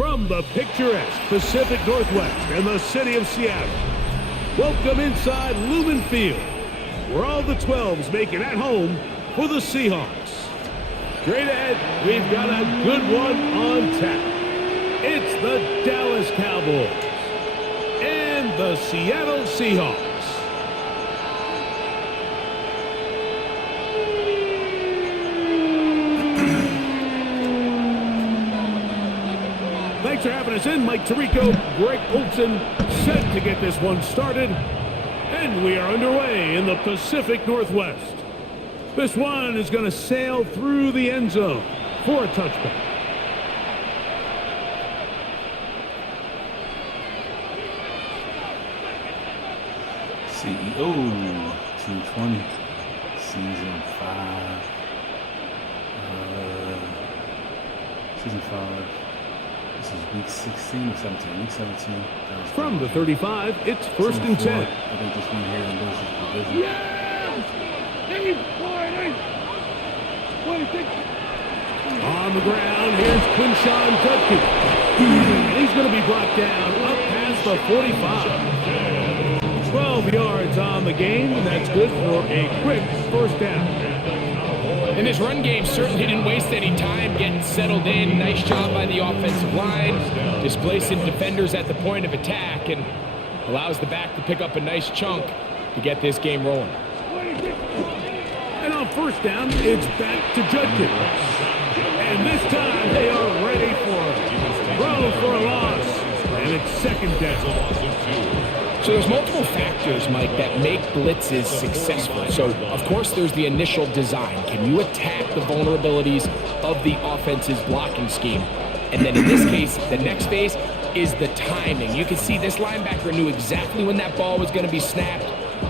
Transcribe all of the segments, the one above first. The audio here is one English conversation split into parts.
From the picturesque Pacific Northwest and the city of Seattle, welcome inside Lumen Field, where all the 12s make it at home for the Seahawks. Straight ahead, we've got a good one on tap. It's the Dallas Cowboys and the Seattle Seahawks. Thanks for having us in. Mike Tirico, Greg Olson, set to get this one started. And we are underway in the Pacific Northwest. This one is going to sail through the end zone for a touchback. CEO 220, season 5. Season 5. This is week 16 or 17. Week 17. From the 35, it's first and 10. I think this one here in versus division. Yeah! On the ground, here's Quinshawn Judkins. He's going to be brought down up past the 45. 12 yards on the game, and that's good for a quick first down. And this run game certainly didn't waste any time getting settled in. Nice job by the offensive line, displacing defenders at the point of attack, and allows the back to pick up a nice chunk to get this game rolling. And on first down, it's back to Judkins. And this time they are ready for it. Throw for a loss. And it's second down. So there's multiple factors, Mike, that make blitzes successful. So, of course, there's the initial design. Can you attack the vulnerabilities of the offense's blocking scheme? And then in this case, the next phase is the timing. You can see this linebacker knew exactly when that ball was going to be snapped.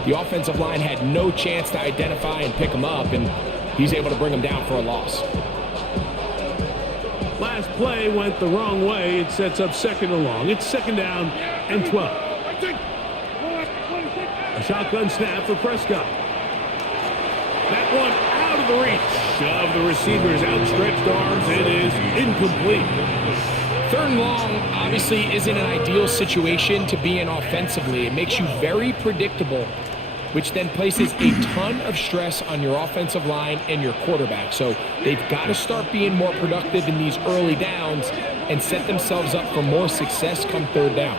The offensive line had no chance to identify and pick him up, and he's able to bring him down for a loss. Last play went the wrong way. It sets up second and long. It's second down and 12. A shotgun snap for Prescott. That one out of the reach of the receiver's outstretched arms. It is incomplete. Third and long obviously isn't an ideal situation to be in offensively. It makes you very predictable, which then places a ton of stress on your offensive line and your quarterback. So they've got to start being more productive in these early downs and set themselves up for more success come third down.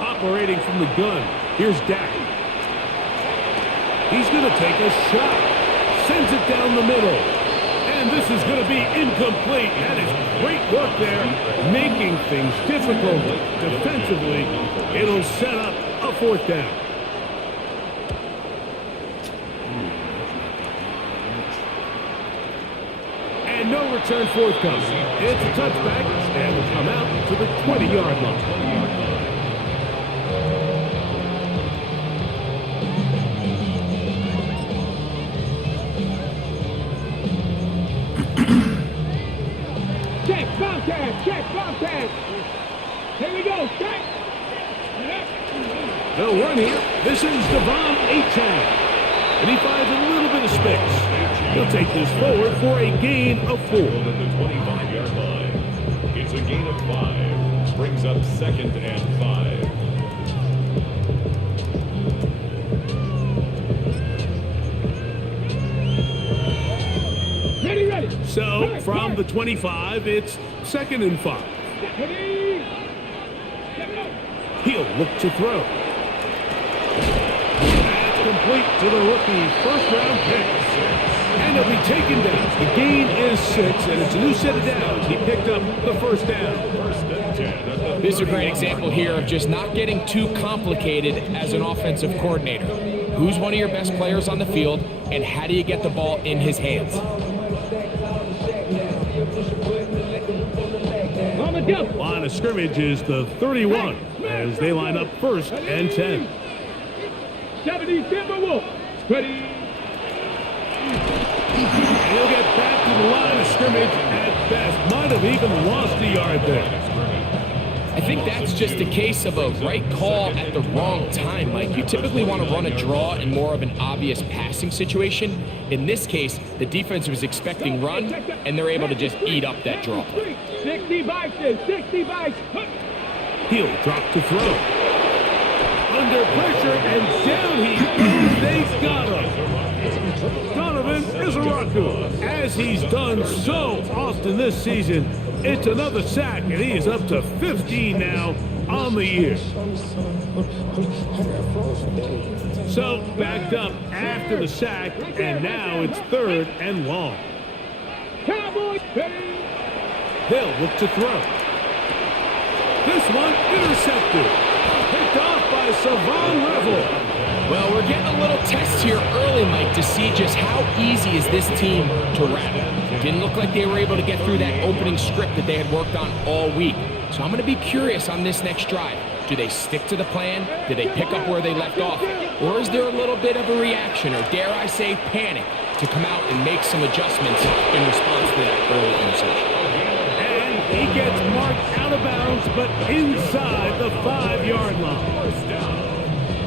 Operating from the gun, here's Dak. He's going to take a shot. Sends it down the middle. And this is going to be incomplete. That is great work there, making things difficult defensively. It'll set up a fourth down. And no return forthcoming. It's a touchback and will come out to the 20-yard line. Check, Bobcat. Here we go, check. They'll run here. This is Devon Achane. And he finds a little bit of space. He'll take this forward for a gain of 4. At the 25-yard line. It's a gain of 5. Brings up second and 5. Ready. So, from the 25, it's second and 5. He'll look to throw. That's complete to the rookie first-round pick. And he'll be taken down. The gain is 6, and it's a new set of downs. He picked up the first down. This is a great example here of just not getting too complicated as an offensive coordinator. Who's one of your best players on the field, and how do you get the ball in his hands? Line of scrimmage is the 31 as they line up first and 10. 70 Timberwolves. Ready. And he'll get back to the line of scrimmage at best. Might have even lost a yard there. I think that's just a case of a right call at the wrong time, Mike. You typically want to run a draw in more of an obvious passing situation. In this case, the defense was expecting run, and they're able to just eat up that draw play. 60 boxes, 60 boxes. He'll drop to throw. Under pressure, and down he goes. They've got him. Donovan Izaraku, as he's done so often this season, it's another sack, and he is up to 15 now on the year. So backed up after the sack, and now it's 3rd and long. Cowboys. They'll look to throw. This one intercepted. Picked off by Savon Revel. Well, we're getting a little test here early, Mike, to see just how easy is this team to rattle. Didn't look like they were able to get through that opening script that they had worked on all week. So I'm going to be curious on this next drive. Do they stick to the plan? Do they pick up where they left off? Or is there a little bit of a reaction, or dare I say panic, to come out and make some adjustments in response to that early interception? And he gets marked out of bounds, but inside the 5-yard line.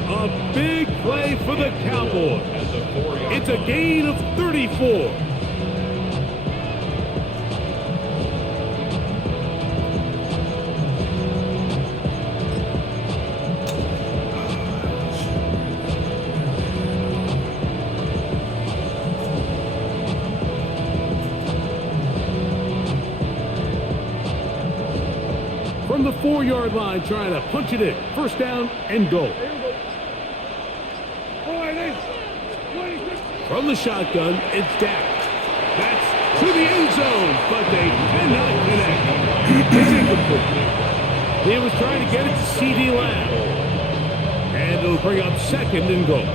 A big play for the Cowboys. It's a gain of 34. From the 4-yard line, trying to punch it in. 1st down and goal. From the shotgun, it's down. That's to the end zone, but they cannot connect. It's incomplete. He was trying to get it to C.D. Lamb. And it'll bring up 2nd and goal.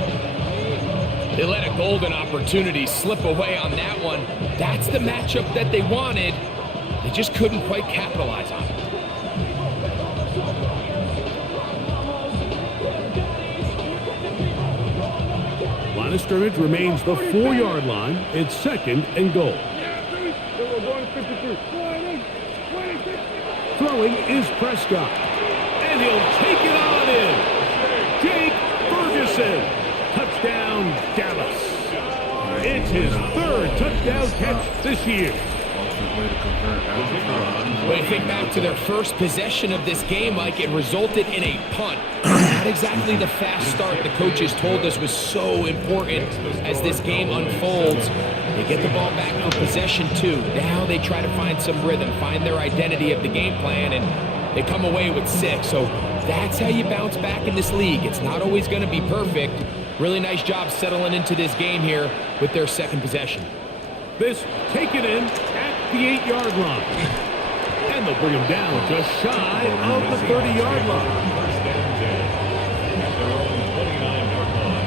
They let a golden opportunity slip away on that one. That's the matchup that they wanted. They just couldn't quite capitalize on it. Line of scrimmage remains the 4-yard line. It's 2nd and goal. Throwing is Prescott. And he'll take it on in. Jake Ferguson. Touchdown, Dallas. It's his 3rd touchdown catch this year. When you think back to their first possession of this game, Mike, it resulted in a punt. Not exactly the fast start the coaches told us was so important as this game unfolds. They get the ball back for possession 2. Now they try to find some rhythm, find their identity of the game plan, and they come away with 6. So that's how you bounce back in this league. It's not always going to be perfect. Really nice job settling into this game here with their 2nd possession. This taken in at the 8-yard line. And they'll bring him down just shy of the 30-yard line. First down 10 at their own 29-yard line.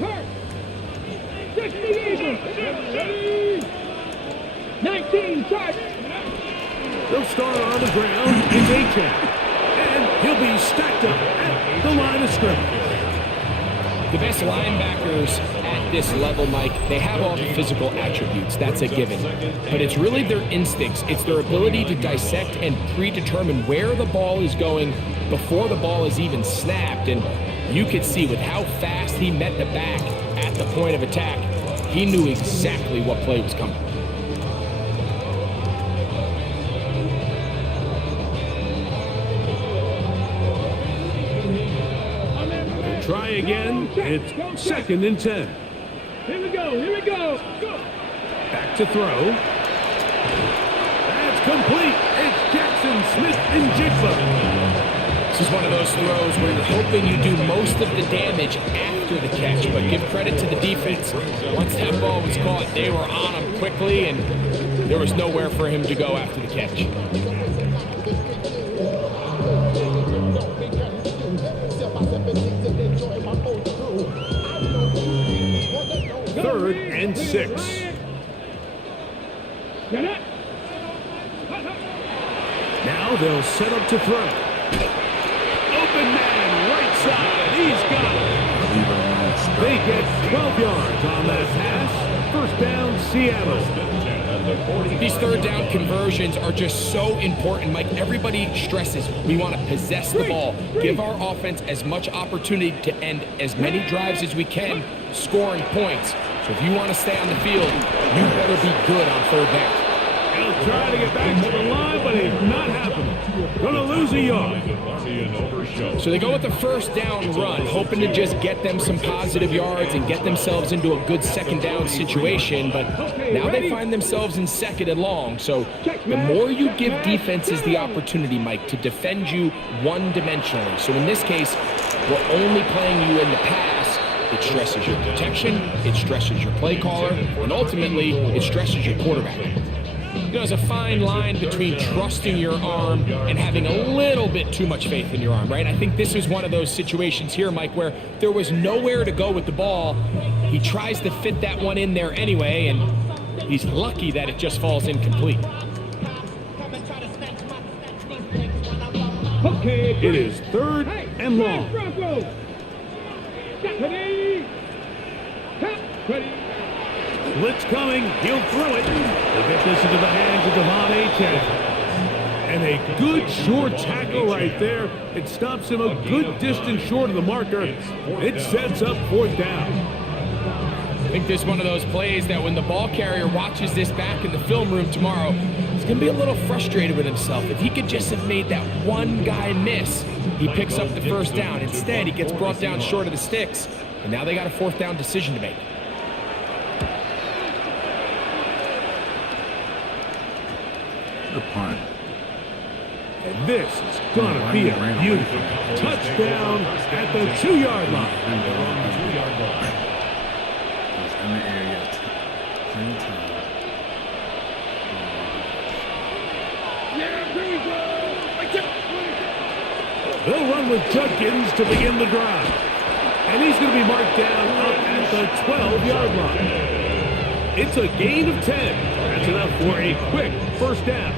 Hurt. 60 even. 19 touch. They'll start on the ground. It's A-Chan. And he'll be stacked up at the line of scrimmage. The best linebackers at this level, Mike, they have all the physical attributes. That's a given. But it's really their instincts. It's their ability to dissect and predetermine where the ball is going before the ball is even snapped. And you could see with how fast he met the back at the point of attack, he knew exactly what play was coming. Try again. It's 2nd and 10. Here we go. Back to throw. That's complete. It's Jackson Smith and Jigba. This is one of those throws where you're hoping you do most of the damage after the catch, but give credit to the defense. Once that ball was caught, they were on him quickly, and there was nowhere for him to go after the catch. 3rd and 6. Now they'll set up to throw. Open They get 12 yards on that pass. First down, Seattle. These third down conversions are just so important, Mike. Everybody stresses we want to possess the ball, give our offense as much opportunity to end as many drives as we can, scoring points. So if you want to stay on the field, you better be good on third down. He'll try to get back to the line, but it's not happening. Gonna lose a yard. So they go with the first down run, hoping to just get them some positive yards and get themselves into a good second down situation, but now they find themselves in second and long. So the more you give defenses the opportunity, Mike, to defend you one-dimensionally. So in this case, we're only playing you in the pass. It stresses your protection, it stresses your play caller, and ultimately, it stresses your quarterback. You know, there's a fine line between trusting your arm and having a little bit too much faith in your arm, right? I think this is one of those situations here, Mike, where there was nowhere to go with the ball. He tries to fit that one in there anyway, and he's lucky that it just falls incomplete. Okay, it is third and long. Blitz coming. He'll throw it. He'll get this into the hands of Devon Achane. And a good short tackle right there. It stops him a good distance short of the marker. It sets up fourth down. I think this is one of those plays that when the ball carrier watches this back in the film room tomorrow, he's going to be a little frustrated with himself. If he could just have made that one guy miss, he picks up the first down. Instead, he gets brought down short of the sticks, and now they got a fourth down decision to make. Good punt. And this is going to be a beautiful touchdown at the 2-yard line. He's in the area. Plenty of time. They'll run with Judkins to begin the drive. And he's going to be marked down up at the 12-yard line. It's a gain of 10. That's enough for a quick first down.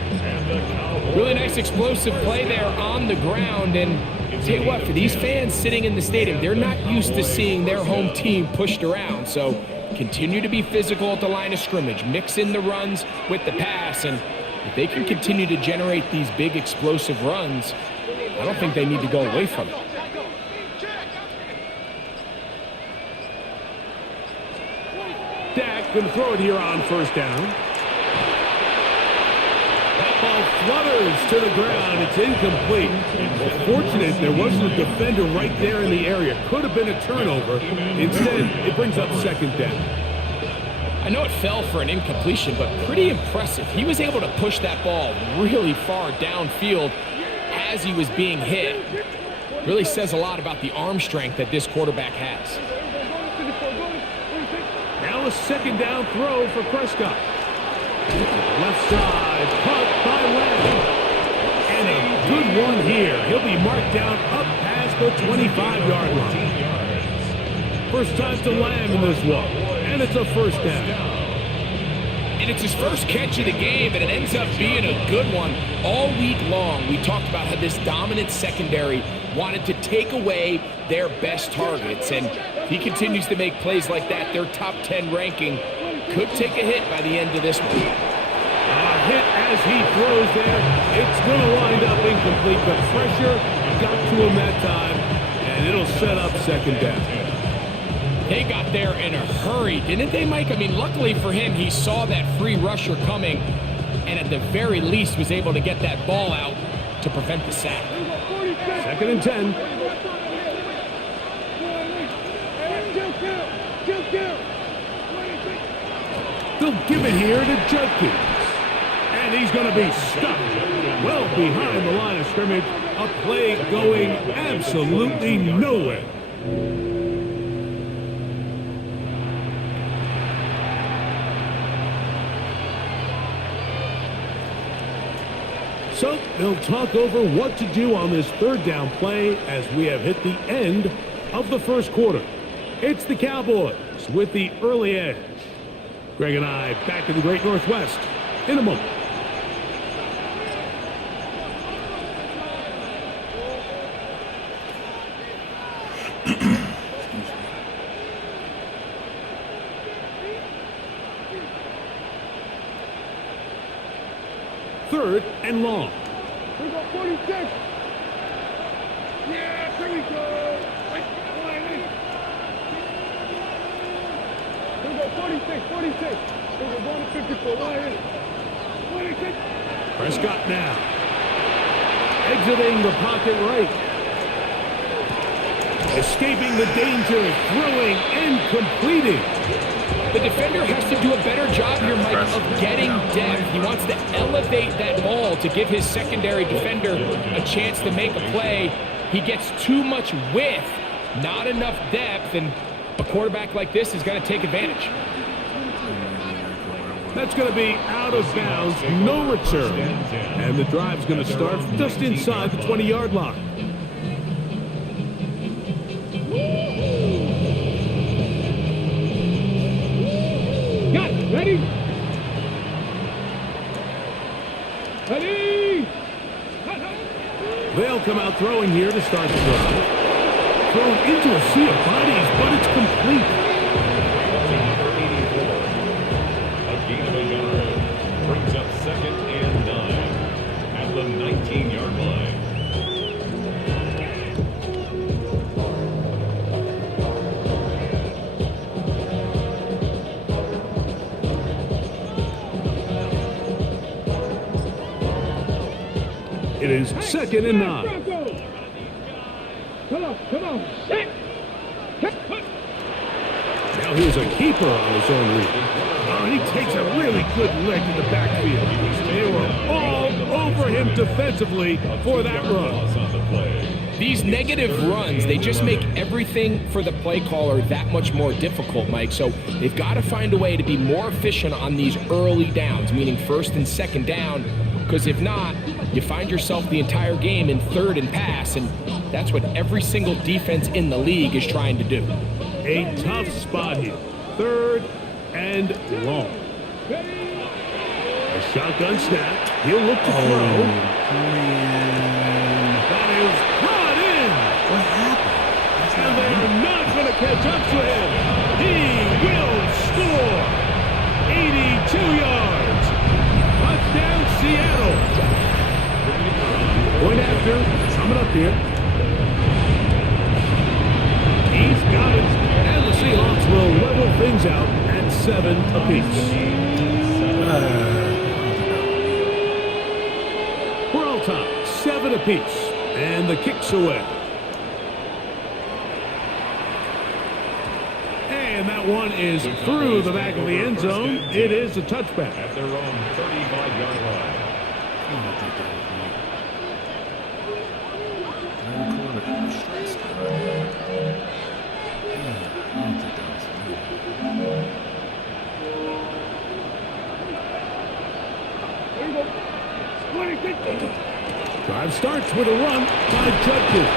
Really nice explosive play there on the ground. And tell you what, for these fans sitting in the stadium, they're not used to seeing their home team pushed around. So continue to be physical at the line of scrimmage. Mix in the runs with the pass. And if they can continue to generate these big explosive runs, I don't think they need to go away from it. Dak can throw it here on first down. That ball flutters to the ground. It's incomplete. Fortunate there wasn't a defender right there in the area. Could have been a turnover. Instead, it brings up second down. I know it fell for an incompletion, but pretty impressive. He was able to push that ball really far downfield as he was being hit. Really says a lot about the arm strength that this quarterback has. Now a second down throw for Prescott. Left side, caught by Lamb. And a good one here. He'll be marked down up past the 25-yard line. First time to Lamb in this one. And it's a first down. And it's his first catch of the game, and it ends up being a good one. All week long, we talked about how this dominant secondary wanted to take away their best targets. And if he continues to make plays like that, their top 10 ranking could take a hit by the end of this one. A hit as he throws there. It's going to wind up incomplete. The pressure got to him that time, and it'll set up second down. They got there in a hurry, didn't they, Mike? I mean, luckily for him, he saw that free rusher coming and at the very least was able to get that ball out to prevent the sack. Second and 10. They'll give it here to Judkins. And he's going to be stuck well behind the line of scrimmage. A play going absolutely nowhere. So they'll talk over what to do on this third down play as we have hit the end of the first quarter. It's the Cowboys with the early edge. Greg and I back in the Great Northwest in a moment. 3rd and long. We go 46. Yeah, here we go. We go 46. We go going to 54. Why is it? 46. Prescott now. Exiting the pocket right. Escaping the danger, throwing and completing. The defender has to do a better job here, Mike, of getting depth. He wants to elevate that ball to give his secondary defender a chance to make a play. He gets too much width, not enough depth, and a quarterback like this is going to take advantage. That's going to be out of bounds, no return. And the drive's going to start just inside the 20-yard line. Got it. Ready? Ready? They'll come out throwing here to start the drive. Thrown into a sea of bodies, but it's complete. A gain of a yard brings up 2nd and 9 at the 19-yard line. It is 2nd and 9. Come on. Set. Now here's a keeper on his own read. Oh, he takes a really good lick in the backfield. They were all over him defensively for that run. These negative runs, they just make everything for the play caller that much more difficult, Mike. So they've got to find a way to be more efficient on these early downs, meaning 1st and 2nd down, because if not, you find yourself the entire game in 3rd and pass, and that's what every single defense in the league is trying to do. A tough spot here. 3rd and long. A shotgun snap. He'll look to throw. That is brought in. What happened? And they're not going to catch up to him. He will score. 82 yards. Touchdown, Seattle. Point after. Coming up here. He's got it. And the Seahawks will level things out at 7 apiece. We're all tied, 7 apiece. And the kick's away. And that one is through the back of the end zone. It is a touchback. At their own 35-yard line. Drive starts with a run by Judkins.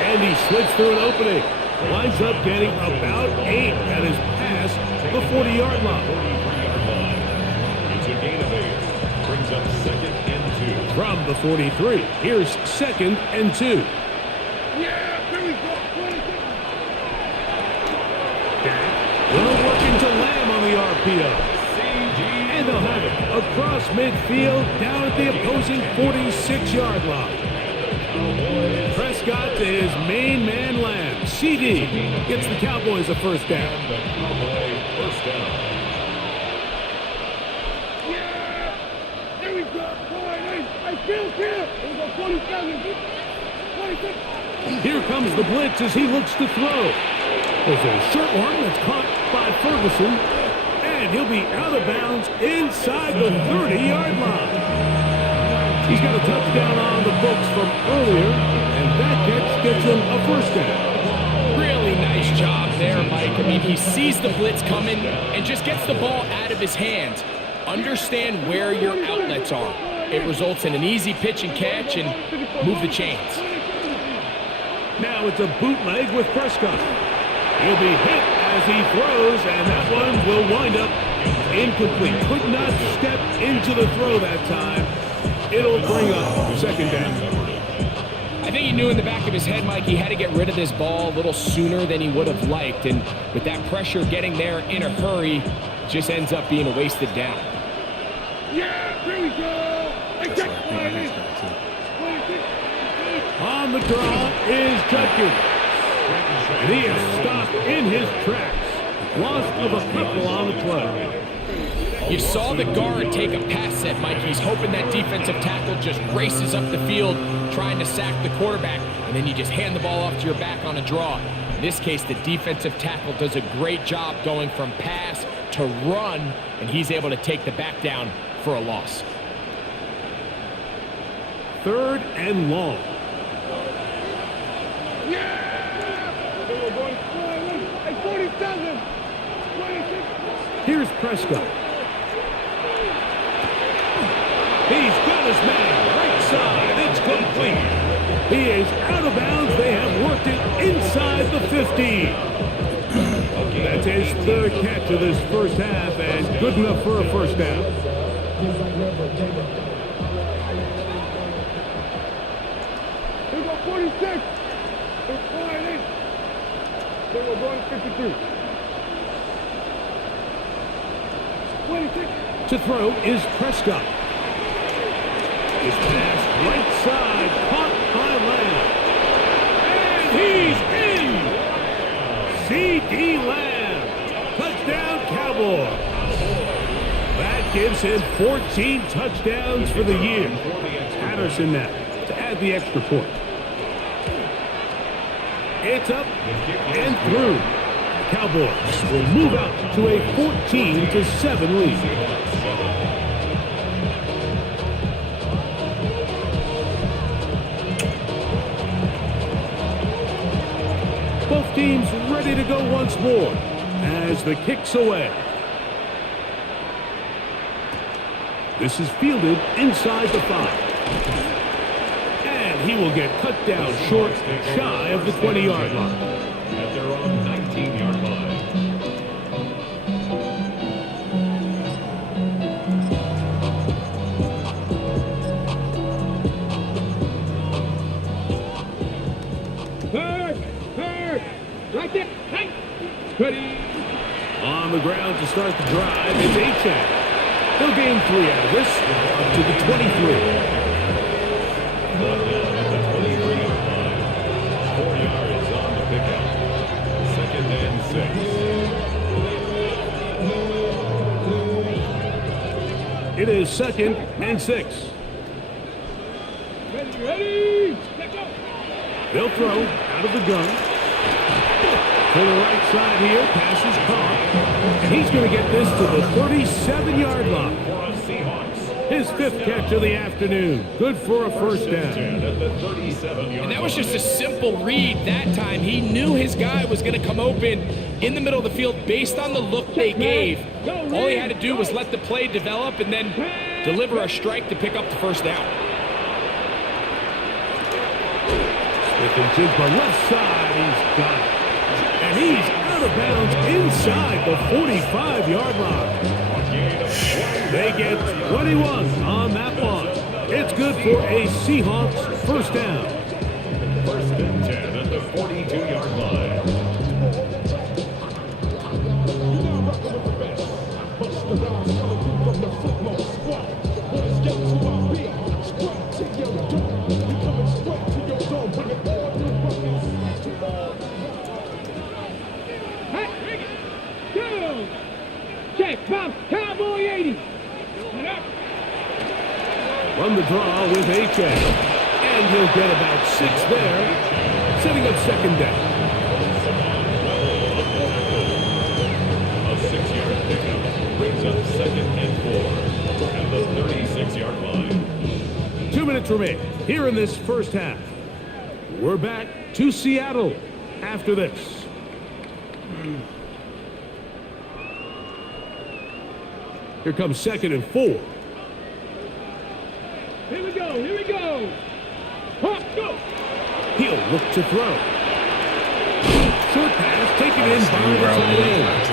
And he slips through an opening. Winds up getting about 8 at his pass, the 40-yard line. It's a gain of 8. Brings up 2nd and 2. From the 43, here's 2nd and 2. Yeah, here we go. Will work into Lamb on the RPO. And they'll have it across midfield down at the opposing 46-yard line. Prescott to his main man Lamb. CD gets the Cowboys a 1st down. Yeah, here we go. I feel here. We go 47. 26. Here comes the blitz as he looks to throw. There's a short one that's caught by Ferguson. And he'll be out of bounds inside the 30-yard line. He's got a touchdown on the books from earlier, and that catch gets him a 1st down. Really nice job there, Mike. I mean, he sees the blitz coming and just gets the ball out of his hands. Understand where your outlets are. It results in an easy pitch and catch and move the chains. Now it's a bootleg with Prescott. He'll be hit as he throws, and that one will wind up incomplete. Could not step into the throw that time. It'll bring up 2nd down. I think he knew in the back of his head, Mike, he had to get rid of this ball a little sooner than he would have liked. And with that pressure getting there in a hurry, just ends up being a wasted down. Yeah, here we go. I That's check what I think it is that too. On the draw is Judkins. And he is stopped in his tracks. Loss of a couple on the play. You saw the guard take a pass set, Mike. He's hoping that defensive tackle just races up the field trying to sack the quarterback, and then you just hand the ball off to your back on a draw. In this case, the defensive tackle does a great job going from pass to run, and he's able to take the back down for a loss. 3rd and long. Yeah! They were going 47. 26. Here's Prescott. He's got his man right side. It's complete. He is out of bounds. They have worked it inside the 15. That's his 3rd catch of this first half, and good enough for a first down. They go 46. They're flying in. They were going 52. 26. To throw is Prescott. His pass right side, caught by Lamb. And he's in! C.D. Lamb. Touchdown, Cowboys. That gives him 14 touchdowns for the year. Patterson now to add the extra point. It's up and through. Cowboys will move out to a 14-7 lead. Both teams ready to go once more as the kick's away. This is fielded inside the 5. And he will get cut down short, shy of the 20-yard line. At their own 19-yard line. Third. Right there. Right. Ready. On the ground to start the drive is A-Chain. He'll gain 3 out of this, up to the 23. Brought down at the 23-yard line. 4 yards on the pickup. 2nd and 6. It is 2nd and 6. Ready. Let go. They'll throw out of the gun. To the right side here, pass is caught. And he's going to get this to the 37-yard line. For the Seahawks. His 5th catch of the afternoon. Good for a first down. At the 37-yard And that was just a simple read that time. He knew his guy was going to come open in the middle of the field based on the look they gave. All he had to do was let the play develop and then deliver a strike to pick up the first down. Smith and Jigba left side. He's got it. And he's out of bounds inside the 45-yard line. They get 21 on that one. It's good for a Seahawks first down. 1st and 10 at the 42-yard line. Check, bump, Cowboy 80. Run the draw with A-Chain. And he'll get about 6 there, setting up 2nd down. A 6-yard pickup brings up 2nd and 4 at the 36-yard line. 2 minutes remain here in this first half. We're back to Seattle after this. Here comes 2nd and 4. Here we go. Hop, go. He'll look to throw. Short pass taken in by the tight end.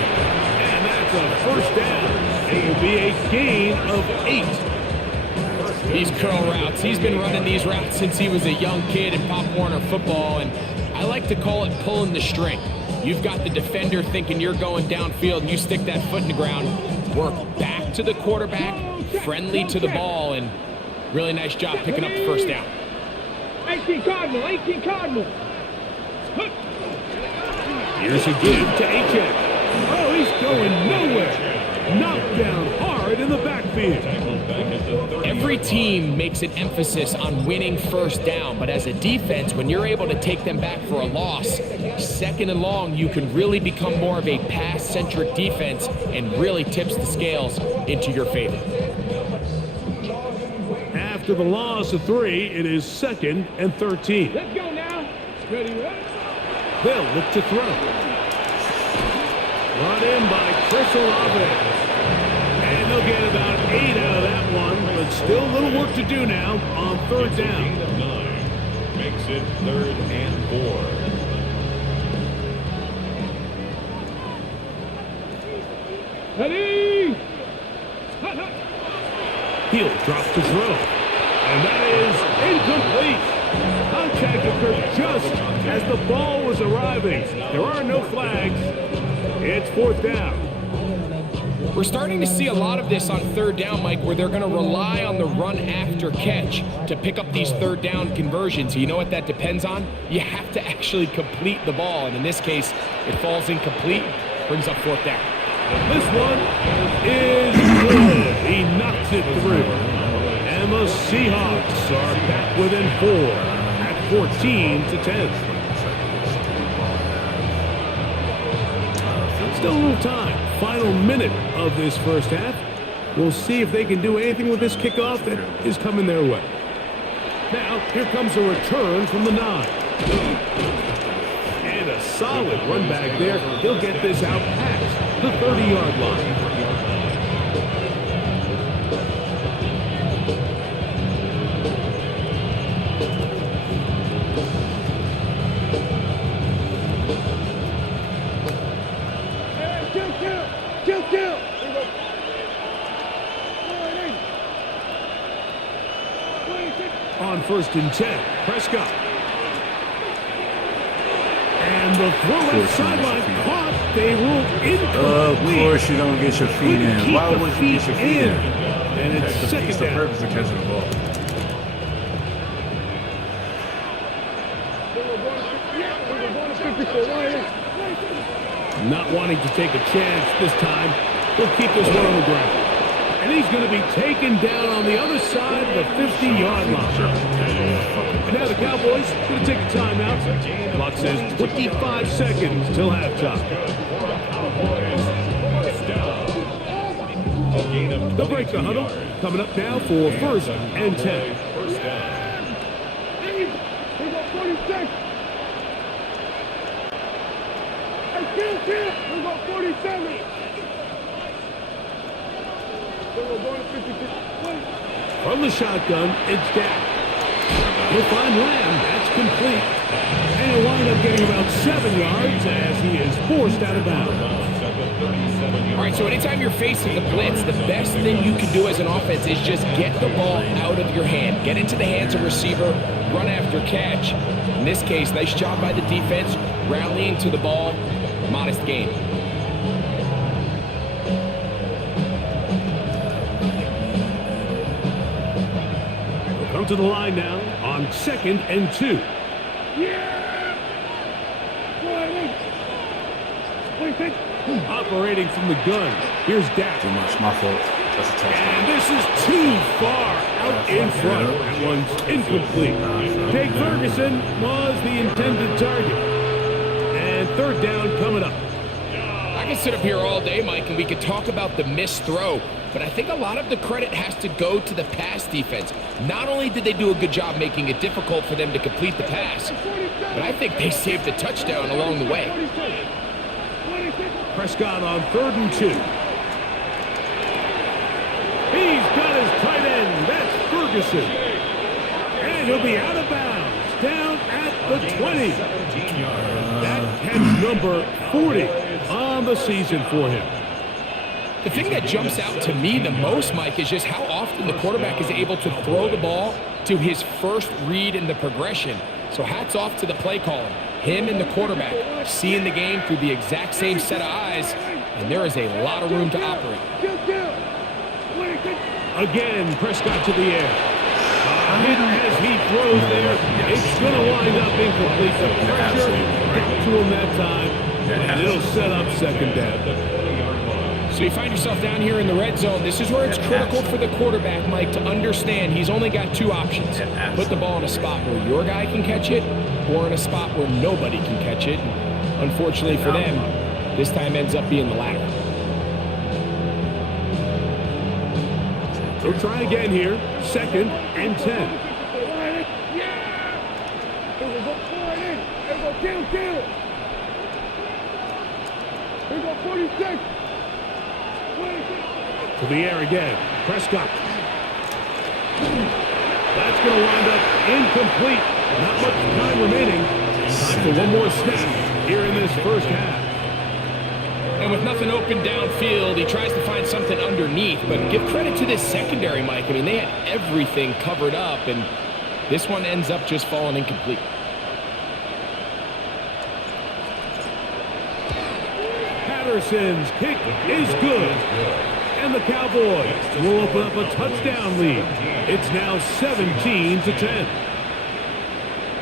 And that's a first down. It will be a gain of 8. These curl routes, he's been running these routes since he was a young kid in Pop Warner football, and I like to call it pulling the string. You've got the defender thinking you're going downfield, and you stick that foot in the ground. work back to the quarterback, friendly to the ball, and really nice job picking up the first down. 18 Cardinal, 18 Cardinal. Here's a give to H.X. Oh, he's going nowhere. Knocked down hard in the backfield. Every team makes an emphasis on winning first down, but as a defense, when you're able to take them back for a loss, second and long, you can really become more of a pass-centric defense and really tips the scales into your favor. After the loss of 3, it is 2nd and 13. Let's go now. Ready, ready? They'll look to throw. Brought in by Chris Olave. And they'll get about 8 out of that one, but still a little work to do now on 3rd down. Gain of 9 makes it 3rd and 4. Ready? Hut, hut. He'll drop to throw. And that is incomplete. Contact occurred just as the ball was arriving. There are no flags. It's 4th down. We're starting to see a lot of this on 3rd down, Mike, where they're going to rely on the run after catch to pick up these 3rd down conversions. You know what that depends on? You have to actually complete the ball, and in this case, it falls incomplete, brings up 4th down. This one is good. He knocks it through. And the Seahawks are back within 4 at 14-10. Still a little time. Final minute of this first half. We'll see if they can do anything with this kickoff that is coming their way. Now, here comes a return from the 9. And a solid run back there. He'll get this out past the 30-yard line. Kill. On 1st and 10, Prescott. And the throw at sideline caught. They ruled incomplete. Of course you don't get your feet in. Why would you get your feet in? And it's That defeats 2nd the down. purpose of catching the ball. Not wanting to take a chance this time, he'll keep this one on the ground. And he's going to be taken down on the other side of the 50-yard line. And now the Cowboys going to take a timeout. Clock says 25 seconds till halftime. They'll break the huddle. Coming up now for 1st and 10. First down. We got 46. Kill. We got 47. We're going to 56. From the shotgun, it's Dak. He'll find Lamb. That's complete. And he'll wind up getting about 7 yards as he is forced out of bounds. All right, so anytime you're facing the blitz, the best thing you can do as an offense is just get the ball out of your hand. Get into the hands of receiver, run after catch. In this case, nice job by the defense, rallying to the ball. Modest gain. We'll come to the line now on 2nd and 2. Yeah! Operating from the gun. Here's Dak. Too much. My fault. That's a touchdown. And this is too far out in front. That one's incomplete. Jake Ferguson was the intended target. And 3rd down coming up. I can sit up here all day, Mike, and we could talk about the missed throw, but I think a lot of the credit has to go to the pass defense. Not only did they do a good job making it difficult for them to complete the pass, but I think they saved a touchdown along the way. Prescott on 3rd and 2. He's got his tight end. That's Ferguson. And he'll be out of bounds. Down at the 20. That catch number 40 on the season for him. The thing that jumps out to me the most, Mike, is just how often the quarterback is able to throw the ball to his first read in the progression. So hats off to the play caller. Him and the quarterback seeing the game through the exact same set of eyes, and there is a lot of room to operate. Again, Prescott to the air. Hit as he throws there. It's going to wind up incomplete. The pressure got to him that time, and it'll set up second down. So you find yourself down here in the red zone. This is where it's critical for the quarterback, Mike, to understand he's only got two options. Put the ball in a spot where your guy can catch it, or in a spot where nobody can catch it. Unfortunately for them, this time ends up being the latter. They'll try again here. 2nd and 10. Yeah! Here we go, forward in. Here we go, kill. Here we go, 46. 26. To the air again. Prescott. That's going to wind up incomplete. Not much time remaining. Time for one more snap here in this first half. And with nothing open downfield, he tries to find something underneath. But give credit to this secondary, Mike. I mean, they had everything covered up, and this one ends up just falling incomplete. Patterson's kick is good. And the Cowboys will open up a touchdown lead. It's now 17-10.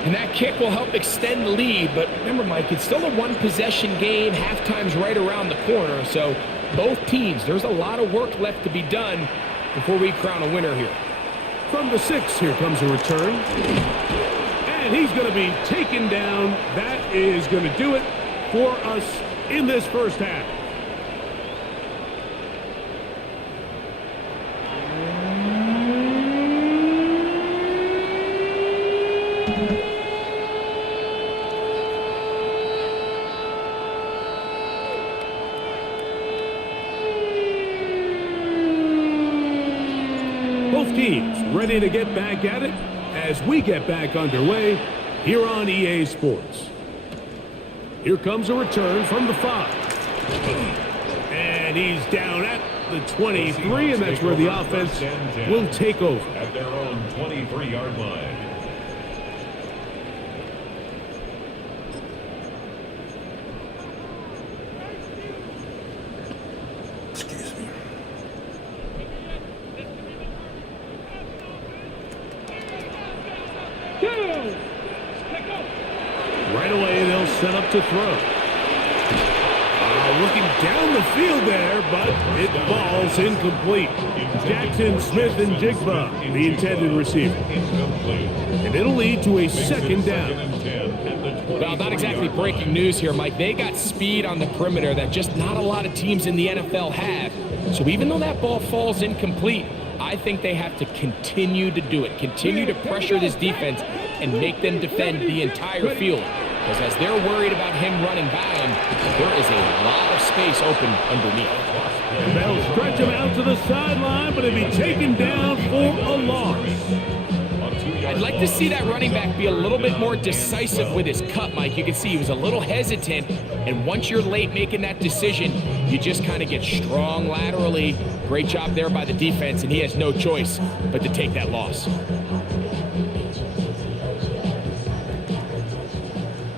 And that kick will help extend the lead. But remember, Mike, it's still a one-possession game. Halftime's right around the corner. So both teams, there's a lot of work left to be done before we crown a winner here. From the 6, here comes a return. And he's going to be taken down. That is going to do it for us in this first half. Both teams ready to get back at it as we get back underway here on EA Sports. Here comes a return from the 5. And he's down at the 23, and that's where the offense will take over. At their own 23-yard line. Excuse me. Right away, they'll set up to throw. Looking down the field there, but it falls incomplete. Jackson, Smith, and Jigba, the intended receiver. And it'll lead to a second down. Well, not exactly breaking news here, Mike. They got speed on the perimeter that just not a lot of teams in the NFL have. So even though that ball falls incomplete, I think they have to continue to do it. Continue to pressure this defense and make them defend the entire field. Because as they're worried about him running by him, there is a lot of space open underneath. They'll stretch him out to the sideline, but he'll be taken down for a loss. I'd like to see that running back be a little bit more decisive with his cut, Mike. You can see he was a little hesitant, and once you're late making that decision, you just kind of get strong laterally. Great job there by the defense, and he has no choice but to take that loss.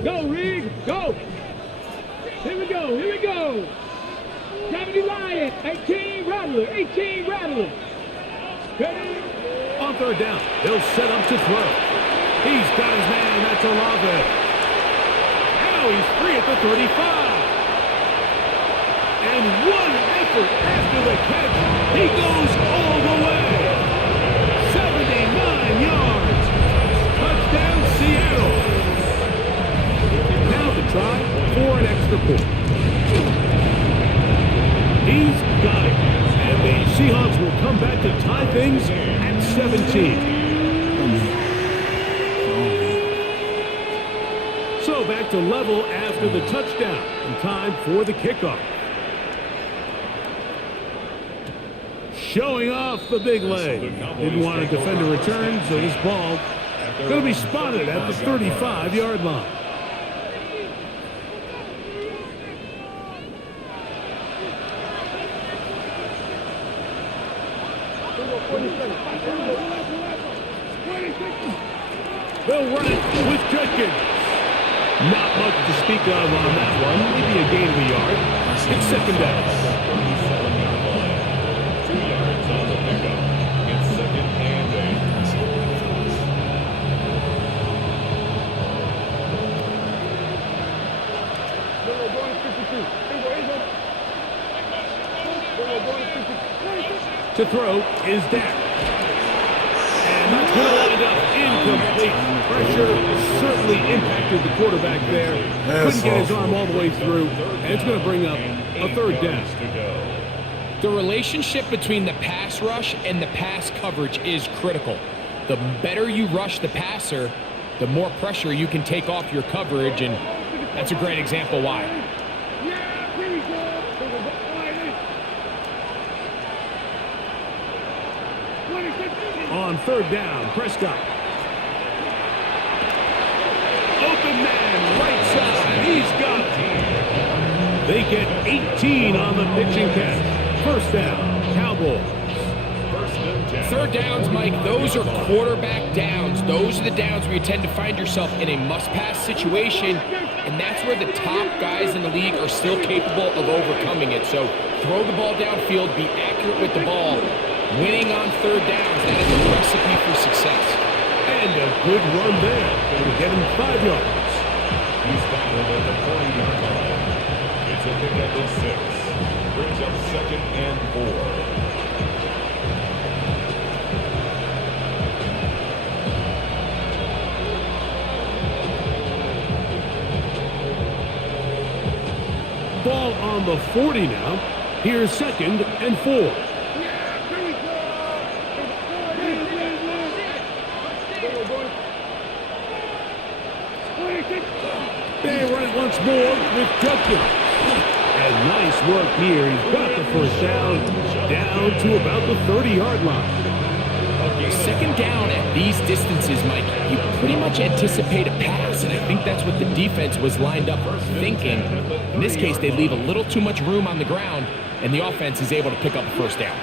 Go, Reed, go. Here we go. Gravity Lion, 18 Rattler. Ready? On third down, they'll set up to throw. He's got his man, that's Olave. Now he's free at the 35. And one effort after the catch. He goes all the way. 79 yards. Touchdown, Seattle. Now the try for an extra point. He's got it. And the Seahawks will come back to tie things at 17. So back to level after the touchdown. And time for the kickoff. Showing off the big leg. Didn't want to defend a return, so this ball going to be spotted at the 35-yard line. They'll run it with Judkins. Not much to speak of on that one. Maybe a gain of a yard. It's second down. 37-yard line. 2 yards on the pickup. To throw is Dak. And that's going to wind up incomplete. Pressure certainly impacted the quarterback there. Couldn't get his arm all the way through. And it's going to bring up a third down. The relationship between the pass rush and the pass coverage is critical. The better you rush the passer, the more pressure you can take off your coverage, and that's a great example why. On third down, Prescott. Open man, right side. He's got it. They get 18 on the pitching catch. First down, Cowboys. Third downs, Mike, those are quarterback downs. Those are the downs where you tend to find yourself in a must-pass situation, and that's where the top guys in the league are still capable of overcoming it. So throw the ball downfield, be accurate with the ball. Winning on third downs, that is a recipe for success. And a good run there. It'll get him 5 yards. He's tackled at the 40-yard line. It's a pickup of 6. Brings up 2nd and 4. Ball on the 40 now. Here's 2nd and 4. They run it once more with Judkins. And nice work here. He's got the first down to about the 30-yard line. Second down at these distances, Mike, you pretty much anticipate a pass, and I think that's what the defense was lined up thinking. In this case, they leave a little too much room on the ground, and the offense is able to pick up a first down.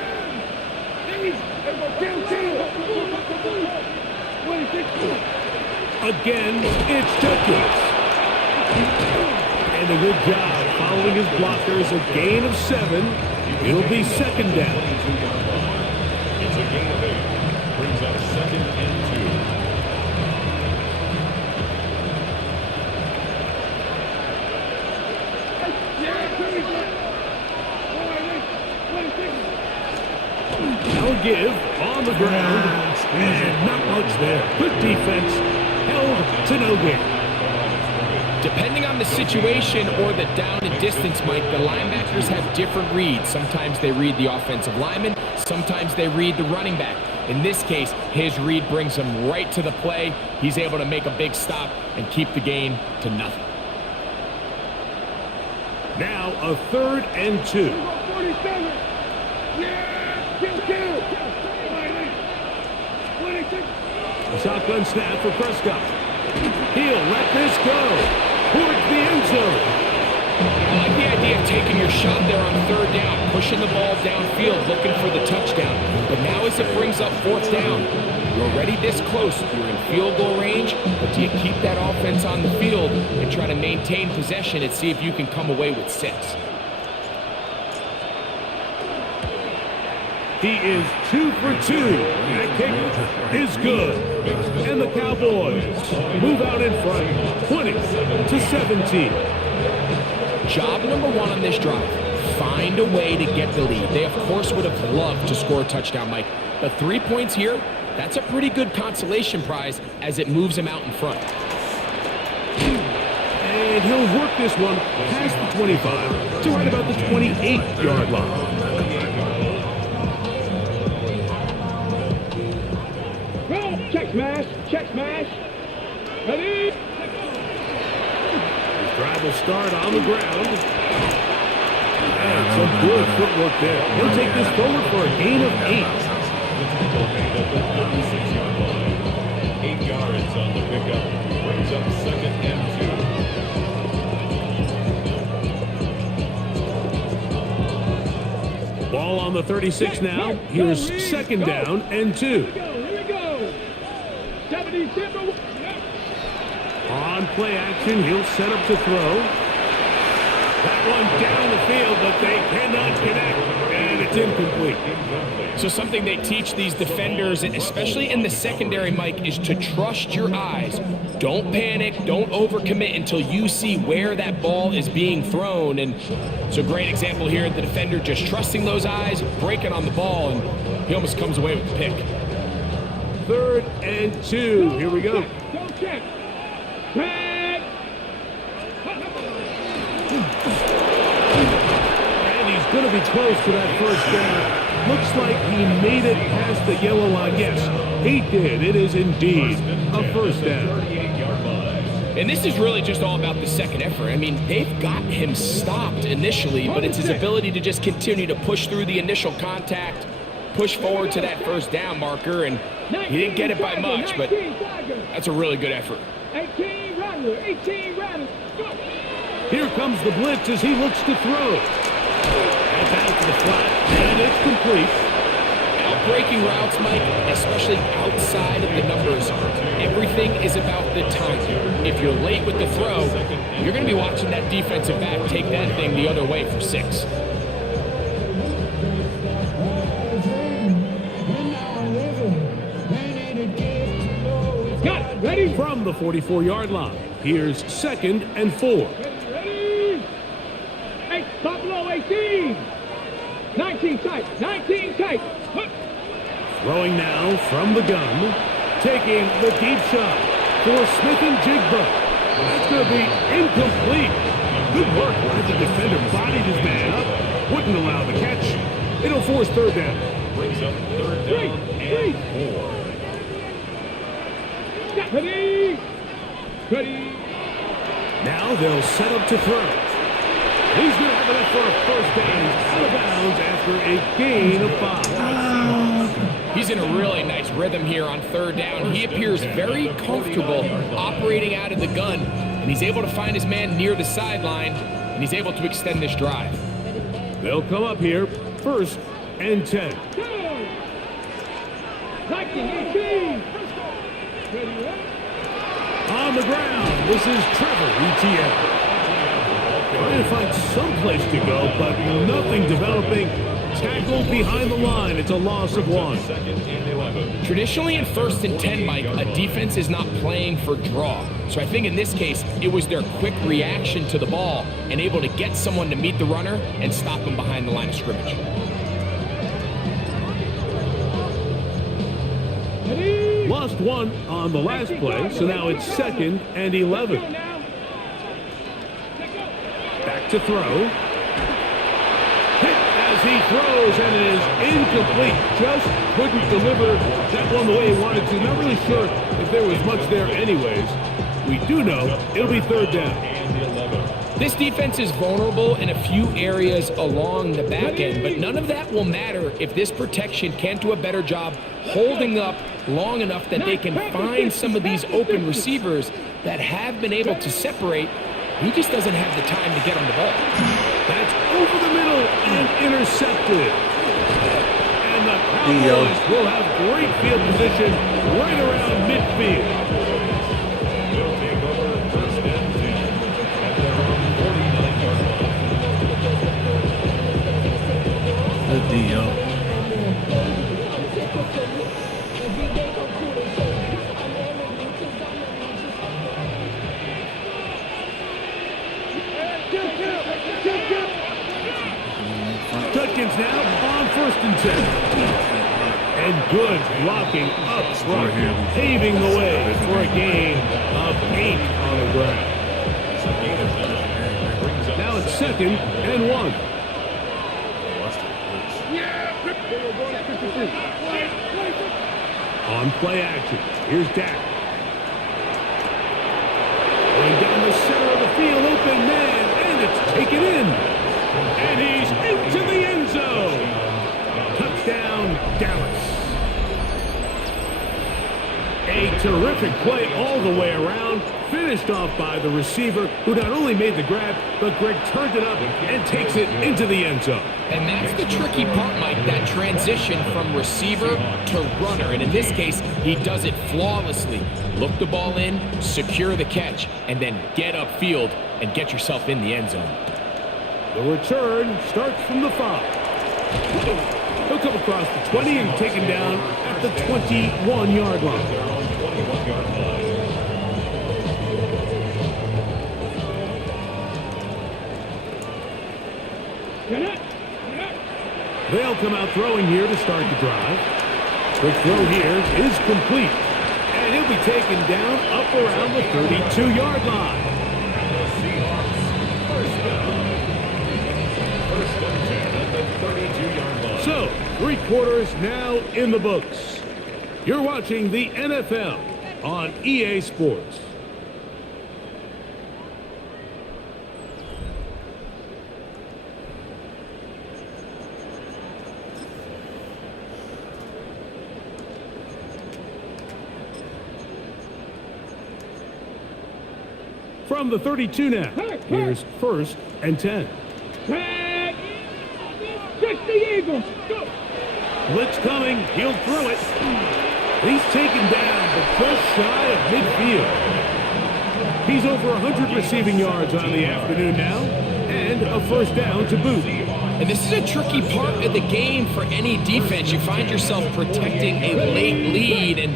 Again, it's Judkins. And a good job following his blockers. A gain of 7. It'll be 2nd down. It's a gain of 8. Brings up 2nd and 2. Now a give on the ground. And not much there. Good defense. Held to no gain. Depending on the situation or the down and distance, Mike, the linebackers have different reads. Sometimes they read the offensive lineman. Sometimes they read the running back. In this case, his read brings him right to the play. He's able to make a big stop and keep the gain to nothing. Now a 3rd and 2. A shotgun snap for Prescott. He'll let this go towards the end zone. I like the idea of taking your shot there on third down, pushing the ball downfield, looking for the touchdown. But now as it brings up 4th down, you're already this close. You're in field goal range, but do you keep that offense on the field and try to maintain possession and see if you can come away with 6? He is 2 for 2. That kick is good. And the Cowboys move out in front, 20-17. Job number 1 on this drive, find a way to get the lead. They, of course, would have loved to score a touchdown, Mike. But 3 points here, that's a pretty good consolation prize as it moves him out in front. And he'll work this one past the 25 to right about the 28-yard line. Check smash. Ready? His drive will start on the ground. And some good footwork there. He'll take this forward for a gain of 8. 8 yards on the pickup. Brings up 2nd and 2. Ball on the 36 now. Here's 2nd down and 2. On play action, he'll set up to throw. That one down the field, but they cannot connect. And and it's incomplete. So something they teach these defenders, especially in the secondary, Mike, is to trust your eyes. Don't panic, don't overcommit until you see where that ball is being thrown. And it's a great example here, the defender just trusting those eyes, breaking on the ball, and he almost comes away with the pick. 3rd and 2. Here we go. Don't check. Check. And he's going to be close to that first down. Looks like he made it past the yellow line. Yes, he did. It is indeed a first down. And this is really just all about the second effort. I mean, they've got him stopped initially, but it's his ability to just continue to push through the initial contact, push forward to that first down marker, and he didn't get it by much, but that's a really good effort. 18 Rattler, 18 Rattler, go! Here comes the blitz as he looks to throw. And back to the flat, and it's complete. Breaking routes, Mike, especially outside of the numbers, everything is about the time. If you're late with the throw, you're going to be watching that defensive back take that thing the other way for 6. Got it, ready? From the 44-yard line, here's 2nd and 4. Ready? Hey, top below 18. 19 tight, 19 tight. Look. Throwing now from the gun, taking the deep shot for Smith and Jigba. That's going to be incomplete. Good work as the defender bodied his man up, wouldn't allow the catch. It'll force 3rd down. Brings up 3rd down and 4. Ready? Ready? Now they'll set up to throw. He's going to have enough for a first down. He's out of bounds after a gain of 5. He's in a really nice rhythm here on 3rd down. He appears very comfortable operating out of the gun, and he's able to find his man near the sideline, and he's able to extend this drive. They'll come up here, 1st and 10. 19, 18. On the ground, this is Trevor Etienne. Trying to find some place to go, but nothing developing. Tackled behind the line. It's a loss of 1. Traditionally in 1st and 10, Mike, a defense is not playing for draw. So I think in this case, it was their quick reaction to the ball and able to get someone to meet the runner and stop him behind the line of scrimmage. Lost 1 on the last play, so now it's 2nd and 11. Back to throw. He throws, and it is incomplete. Just couldn't deliver that one the way he wanted to. Not really sure if there was much there anyways. We do know it'll be 3rd down. This defense is vulnerable in a few areas along the back end, but none of that will matter if this protection can't do a better job holding up long enough that they can find some of these open receivers that have been able to separate. He just doesn't have the time to get on the ball. That's over the middle and intercepted. And the Cowboys will have great field position right around midfield. Will take over 1st and 10 at their own 49-yard line. Good deal. Judkins now on 1st and 10. And good blocking up front, paving the way for a gain of 8 on the ground. Now it's 2nd and 1. On play action, here's Dak. Going down the center of the field, open man, and it's taken in. And he's into the end zone. Touchdown, Dallas. A terrific play all the way around. Finished off by the receiver, who not only made the grab, but Greg turned it up and takes it into the end zone. And that's the tricky part, Mike, that transition from receiver to runner. And in this case, he does it flawlessly. Look the ball in, secure the catch, and then get upfield and get yourself in the end zone. The return starts from the 5. He'll come across the 20 and taken down at the 21-yard line. They're on 21-yard line. They'll come out throwing here to start the drive. Quick throw here is complete. And he'll be taken down up around the 32-yard line. And the Seahawks, first down. First and 10 at the 32-yard line. So, 3 quarters now in the books. You're watching the NFL on EA Sports. From the 32 now, here's first and 10. Tag. Check the Eagles. Go. Blitz coming, he'll throw it. He's taken down, but just shy of midfield. He's over 100 receiving yards on the afternoon now, and a first down to boot. And this is a tricky part of the game for any defense. You find yourself protecting a late lead, and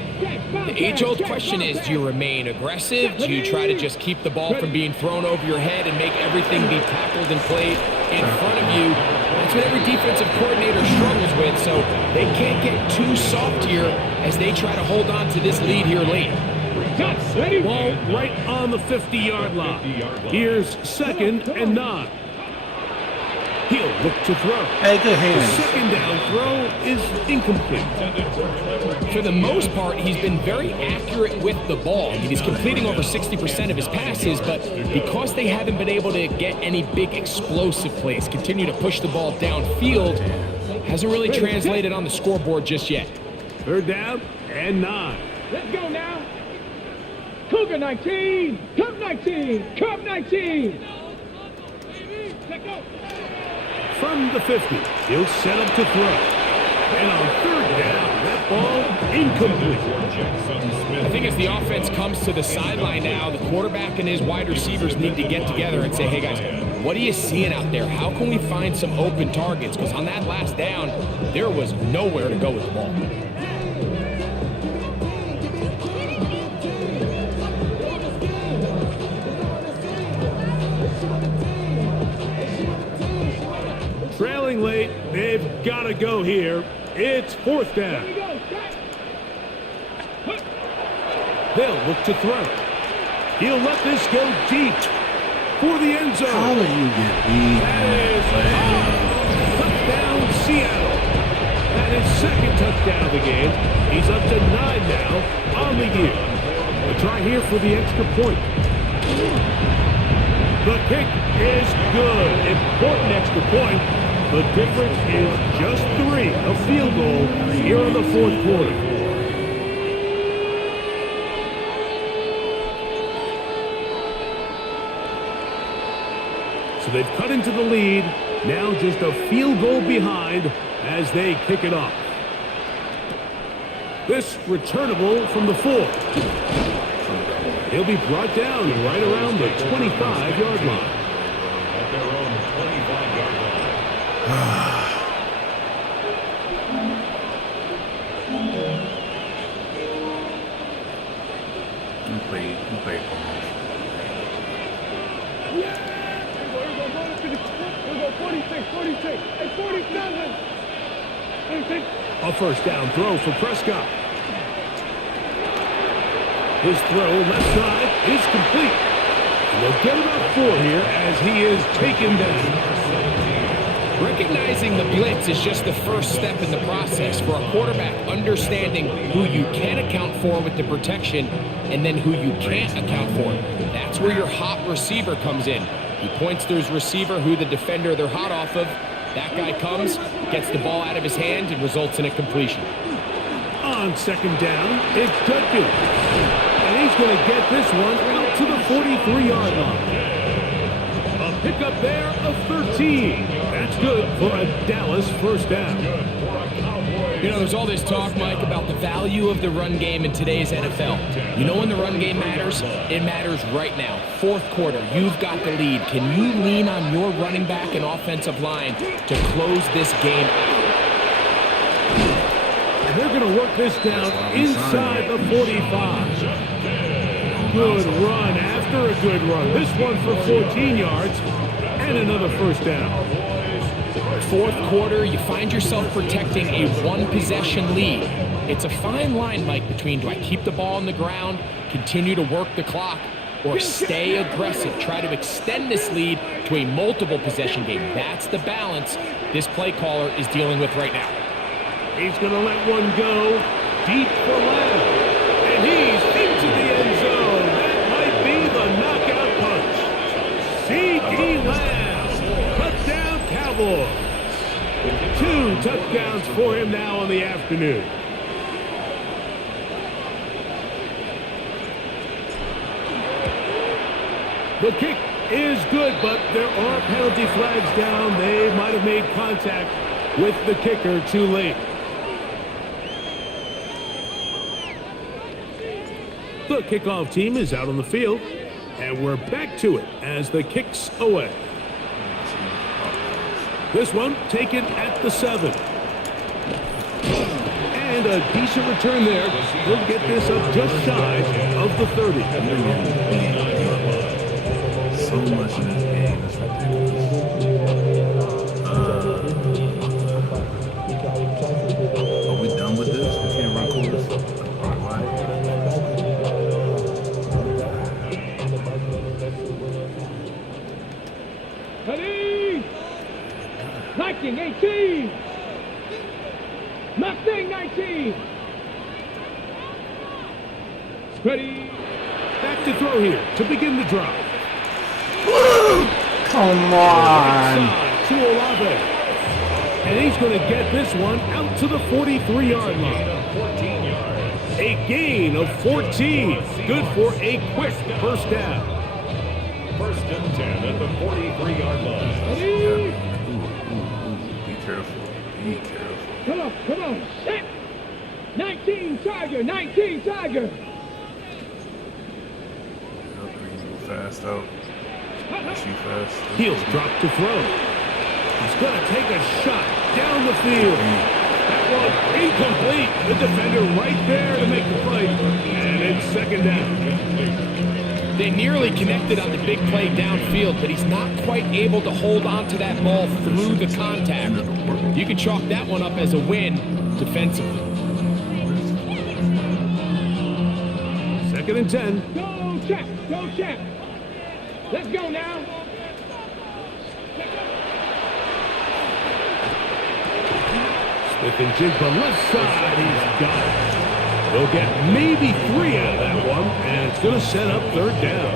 the age-old question is, do you remain aggressive? Do you try to just keep the ball from being thrown over your head and make everything be tackled and played in front of you? That's what every defensive coordinator struggles with, so they can't get too soft here as they try to hold on to this lead here late. Ball right on the 50-yard line. Here's second and 9. He'll look to throw. Hey, good The hands. second down throw is incomplete. For the most part, he's been very accurate with the ball. I mean, he's completing over 60% of his passes, but because they haven't been able to get any big explosive plays, continue to push the ball downfield, hasn't really translated on the scoreboard just yet. Third down and 9. Let's go now. Cougar 19. Cub 19. Cub 19. Let's go. From the 50, he'll set up to throw. And on third down, that ball incomplete. I think as the offense comes to the sideline now, the quarterback and his wide receivers need to get together and say, hey guys, what are you seeing out there? How can we find some open targets? Because on that last down, there was nowhere to go with the ball. Trailing late, they've got to go here. It's fourth down. They'll look to throw. He'll let this go deep for the end zone. How do you get beat? That is touchdown Seattle. That is second touchdown of the game. He's up to 9 now on the year. A try here for the extra point. The kick is good. Important extra point. The difference is just 3. A field goal here in the fourth quarter. So they've cut into the lead. Now just a field goal behind as they kick it off. This returnable from the 4. He'll be brought down right around the 25-yard line. At their own 25-yard line. You play We'll go 46, 46, and 47. 46. A first down throw for Prescott. His throw left side is complete. They'll get about 4 here as he is taken down. Recognizing the blitz is just the first step in the process for a quarterback, understanding who you can account for with the protection and then who you can't account for. That's where your hot receiver comes in. He points to his receiver, who the defender they're hot off of. That guy comes, gets the ball out of his hand, and results in a completion. On second down, it's Judkins. And he's going to get this one out to the 43-yard line. A pickup there of 13. That's good for a Dallas first down. You know, there's all this talk, Mike, about the value of the run game in today's NFL. You know when the run game matters? It matters right now. Fourth quarter, you've got the lead. Can you lean on your running back and offensive line to close this game out? And they're going to work this down inside the 45. Good run after a good run. This one for 14 yards and another first down. Fourth quarter, you find yourself protecting a one-possession lead. It's a fine line, Mike, between do I keep the ball on the ground, continue to work the clock, or stay aggressive, try to extend this lead to a multiple-possession game. That's the balance this play caller is dealing with right now. He's going to let one go deep for Lamb. And he's into the end zone. That might be the knockout punch. C.D. Lamb. Touchdown, Cowboys. 2 touchdowns for him now on the afternoon. The kick is good, but there are penalty flags down. They might have made contact with the kicker too late. The kickoff team is out on the field, and we're back to it as the kick's away. This one taken at the 7. And a decent return there. He'll get this up just shy of the 30. So much in this game is ridiculous. Are we done with this? We can't run quarters. Ready? Knocking 18. Mustang 19. Ready? Back to throw here to begin the drive. Come on. Outside to Olave. And he's going to get this one out to the 43-yard line. A gain of 14. Good for a quick first down. First and 10 at the 43-yard line. Ready? Be careful. Be careful. Come on. Set. 19 Tiger. 19 Tiger. Fast out. Shoot fast. Heels drop to throw. He's going to take a shot down the field. That one incomplete. The defender right there to make the play. And it's second down. They nearly connected on the big play downfield, but he's not quite able to hold on to that ball through the contact. You can chalk that one up as a win defensively. Second and 10. Go check. Go check. Let's go now. Smith and Jigba left side. He's got it. They'll get maybe 3 out of that one, and it's going to set up third down.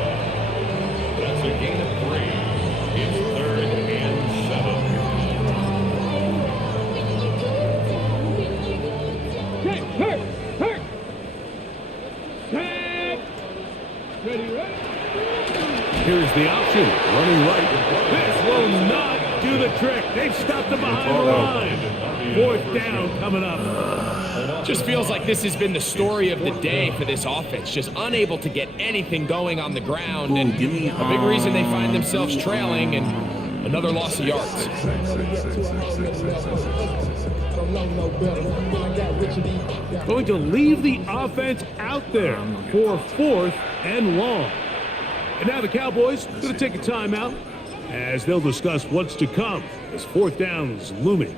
That's a gain of 3. It's 3rd and 7. Check. Hurt. Check. Ready. Here's the option, running right. This will not do the trick. They've stopped him behind the line. Fourth down coming up. Just feels like this has been the story of the day for this offense. Just unable to get anything going on the ground. And a big reason they find themselves trailing and another loss of yards. Going to leave the offense out there for 4th and long. And now the Cowboys going to take a timeout as they'll discuss what's to come as 4th down is looming.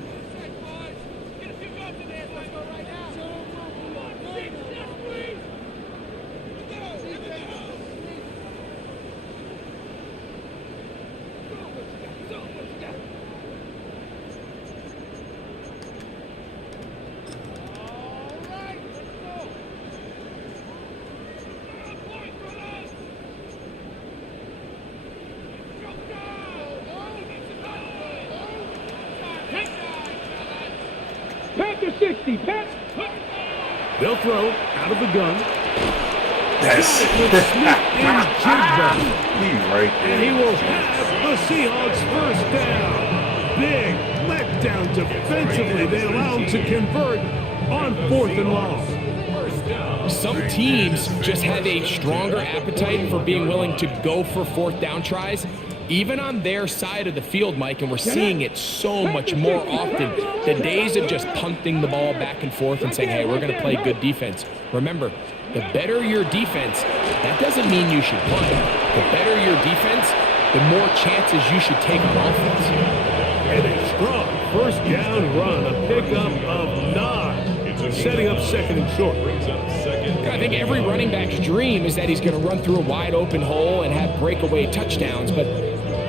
Panther 60. They'll throw out of the gun. Yes. He's right there. And he will have the Seahawks first down. Big let down defensively. They allow him to convert on 4th and long. Some teams just have a stronger appetite for being willing to go for 4th down tries, even on their side of the field, Mike, and we're seeing it so much more often. The days of just punting the ball back and forth and saying, hey, we're going to play good defense. Remember, the better your defense, that doesn't mean you should punt. The better your defense, the more chances you should take on offense. And a strong 1st down run, a pickup of 9, setting up 2nd and short. I think every running back's dream is that he's going to run through a wide open hole and have breakaway touchdowns, but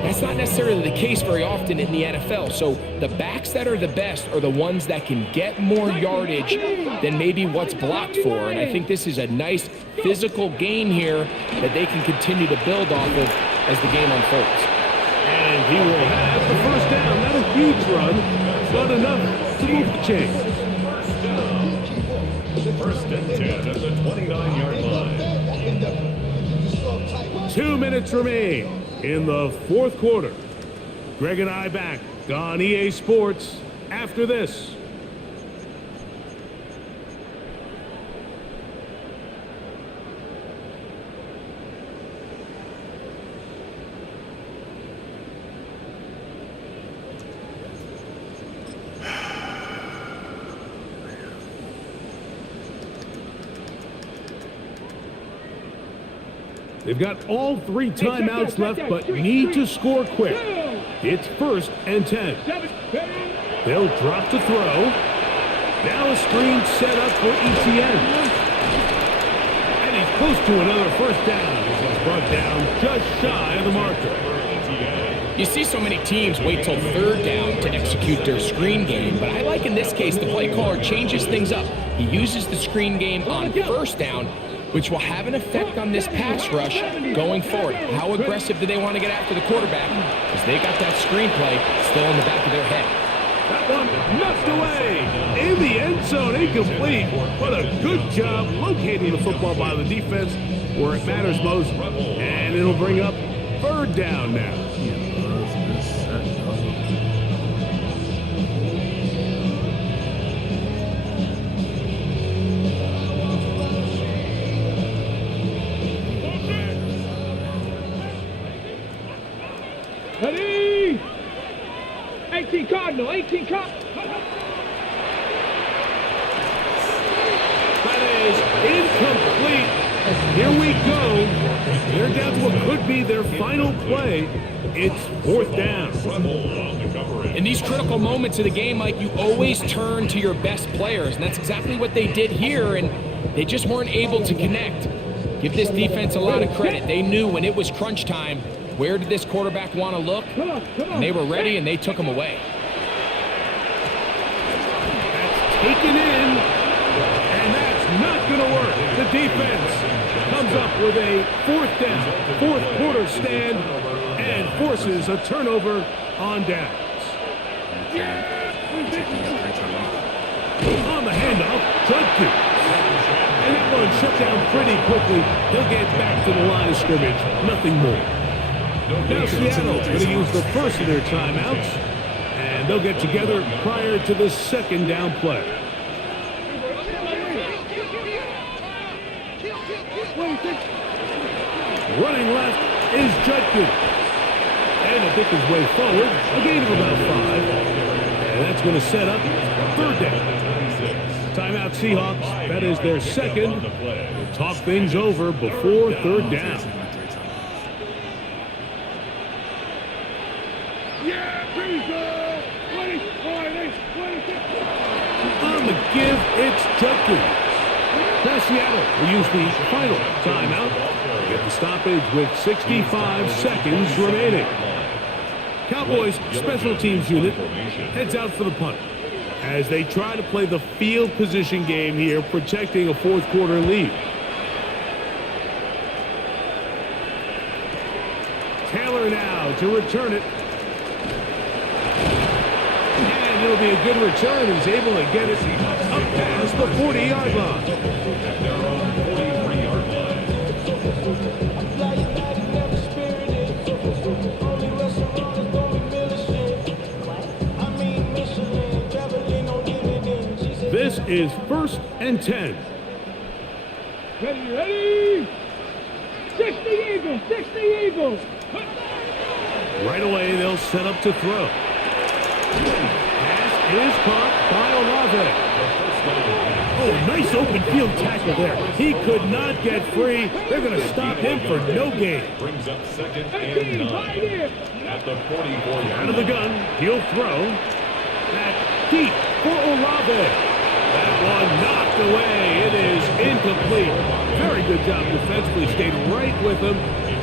that's not necessarily the case very often in the NFL. So the backs that are the best are the ones that can get more yardage than maybe what's blocked for. And I think this is a nice physical game here that they can continue to build off of as the game unfolds. And he will have the 1st down. Not a huge run, but enough to move the chains. 1st and 10 at the 29-yard line. 2 minutes remain in the 4th quarter. Greg and I back on EA Sports after this. They've got all 3 timeouts left, but need to score quick. It's 1st and 10. They'll drop to throw. Now a screen set up for ETN. And he's close to another 1st down. This is brought down just shy of the marker. You see so many teams wait till 3rd down to execute their screen game, but I like in this case the play caller changes things up. He uses the screen game on 1st down, which will have an effect on this pass rush going forward. How aggressive do they want to get after the quarterback? Because they got that screenplay still in the back of their head. That one knocked away in the end zone, incomplete. What a good job locating the football by the defense where it matters most. And it'll bring up 3rd down now. Ready? 18 Cardinal, 18 Cardinal. That is incomplete. Here we go. They're down to what could be their final play. It's 4th down. In these critical moments of the game, Mike, you always turn to your best players, and that's exactly what they did here, and they just weren't able to connect. Give this defense a lot of credit. They knew when it was crunch time, where did this quarterback want to look? And they were ready, and they took him away. That's taken in, and that's not going to work. The defense comes up with a 4th down, 4th quarter stand, and forces a turnover on downs. On the handoff, Judkins. And that one shut down pretty quickly. He'll get back to the line of scrimmage. Nothing more. Now Seattle going to use the 1st of their timeouts, and they'll get together prior to the 2nd down play. Running left is Judkins. And he'll pick his way forward, a gain of about 5. And that's going to set up 3rd down. Timeout Seahawks. That is their 2nd. We'll talk things over before 3rd down. On the give, it's Judkins. Now Seattle will use the final timeout. Get the stoppage with 65 seconds remaining. Cowboys special teams unit heads out for the punt as they try to play the field position game here, protecting a 4th quarter lead. Taylor now to return it. And it'll be a good return. He's able to get it up past the 40-yard line. They're on 43-yard line. is 1st and 10. Ready? 60 Eagles, 60 Eagles. Right away, they'll set up to throw. Pass is caught by Olave. Oh, nice open field tackle there. He could not get free. They're going to stop him for no gain. Brings up 2nd and 9 at the 44-yard line. Out of the gun, he'll throw. That deep for Olave. That one knocked away. It is incomplete. Very good job defensively. Stayed right with him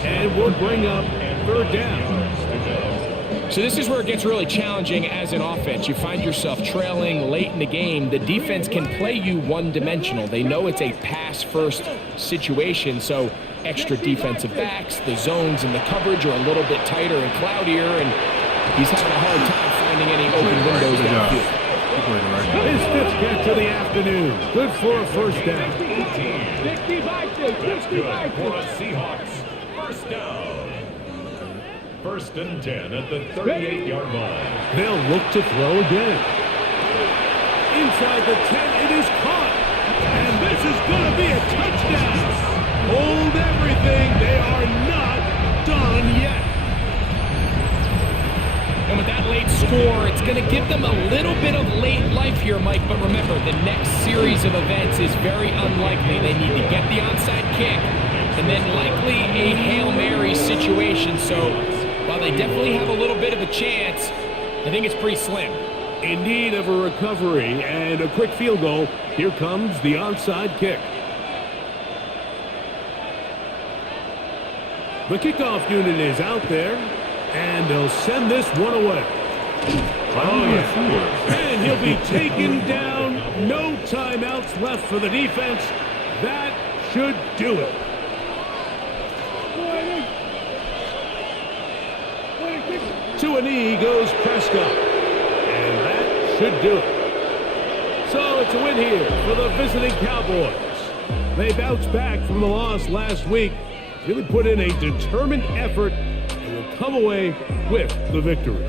and will bring up 3rd down. So this is where it gets really challenging as an offense. You find yourself trailing late in the game. The defense can play you one-dimensional. They know it's a pass-first situation, so extra defensive backs, the zones and the coverage are a little bit tighter and cloudier, and he's having a hard time finding any open windows downfield. His 5th catch of the afternoon. Good for a 1st down. 60 by 2, 60 by 2. For a Seahawks 1st down. 1st and 10 at the 38-yard line. They'll look to throw again. Inside the 10, it is caught. And this is going to be a touchdown. Hold everything. They are not done yet. And with that late score, it's going to give them a little bit of late life here, Mike. But remember, the next series of events is very unlikely. They need to get the onside kick and then likely a Hail Mary situation. So while they definitely have a little bit of a chance, I think it's pretty slim. In need of a recovery and a quick field goal, here comes the onside kick. The kickoff unit is out there, and they'll send this one away. Oh, yeah. And he'll be taken down. No timeouts left for the defense. That should do it. To a knee goes Prescott. And that should do it. So it's a win here for the visiting Cowboys. They bounced back from the loss last week. Really put in a determined effort and will come away with the victory.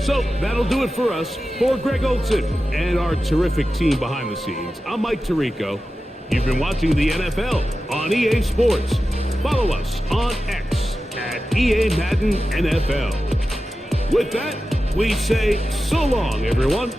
So that'll do it for us. For Greg Olson and our terrific team behind the scenes, I'm Mike Tirico. You've been watching the NFL on EA Sports. Follow us on X at EA Madden NFL. With that, we say so long, everyone.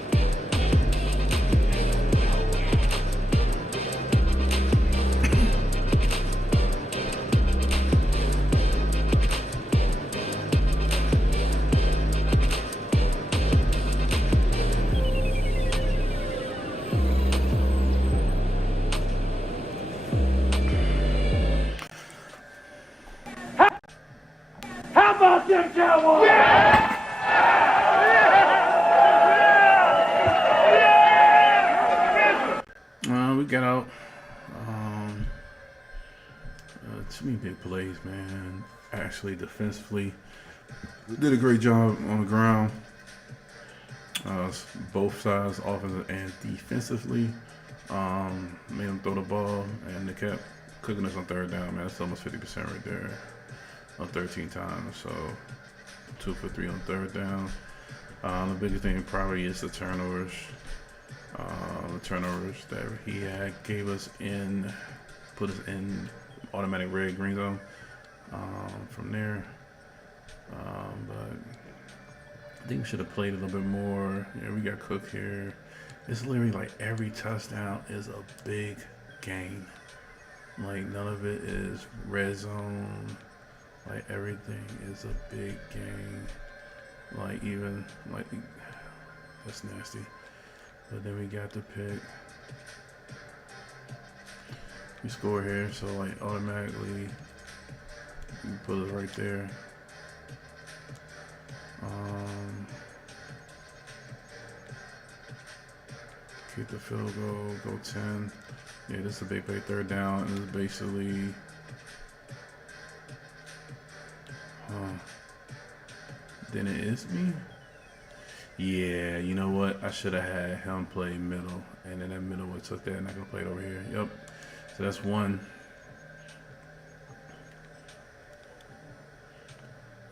How about them Cowboys? We got out. Too many big plays, man. Actually, defensively, did a great job on the ground. Both sides, offensive and defensively. Made them throw the ball, and they kept cooking us on 3rd down, man. That's almost 50% right there on 13 times. So 2 for 3 on 3rd down. The biggest thing probably is the turnovers. The turnovers that he had put us in automatic red green zone from there. But I think we should have played a little bit more. Yeah, we got cooked here. It's literally like every touchdown is a big gain. Like none of it is red zone. Like everything is a big gain. Like even like that's nasty. But then we got the pick. We score here, so like automatically we put it right there. Kick the field goal, go 10. Yeah, this is a big play, 3rd down, and it's basically then it is me. Yeah, you know what? I should have had him play middle, and then that middle would took that, and I can play it over here. Yep. So that's one.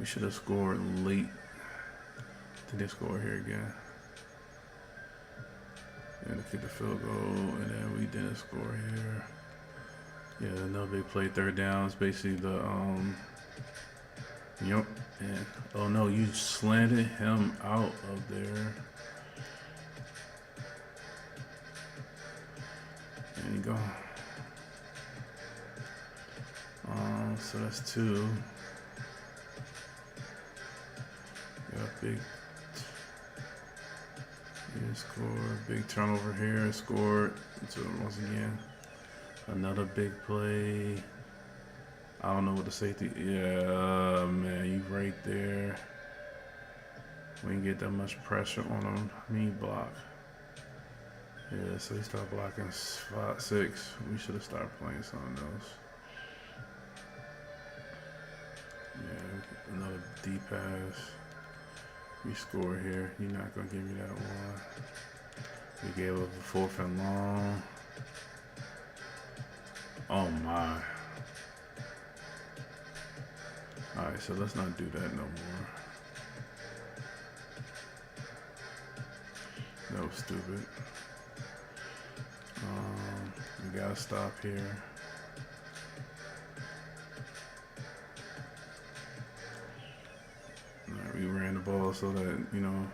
We should have scored late. Did they score here again? And to kick the field goal, and then we didn't score here. Yeah, another big play, third down. It's basically the yep. And oh no, you slanted him out of there. There you go. So that's 2. Got a big. Yeah, score. Big turnover here. Scored. So once again, another big play. I don't know what the safety. Yeah, man, you right there. We didn't get that much pressure on him. Me block. Yeah, so he started blocking 5, 6. We should have started playing something else. Yeah, another deep pass. We score here. You're not gonna give me that one. We gave up a 4th and long. Oh my. Alright, so let's not do that no more. That was stupid. We gotta stop here. Alright, we ran the ball so that, you know,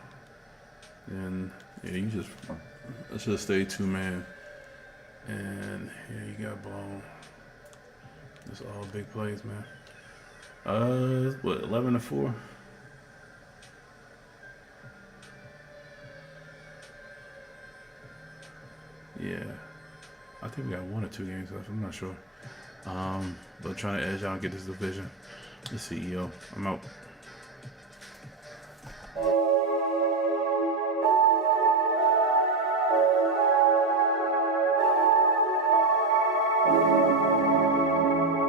and yeah, you just, let's just stay 2-man. And yeah, you got blown. It's all big plays, man. What, 11-4? Yeah, I think we got 1 or 2 games left. I'm not sure. But trying to edge out and get this division. The CEO. I'm out.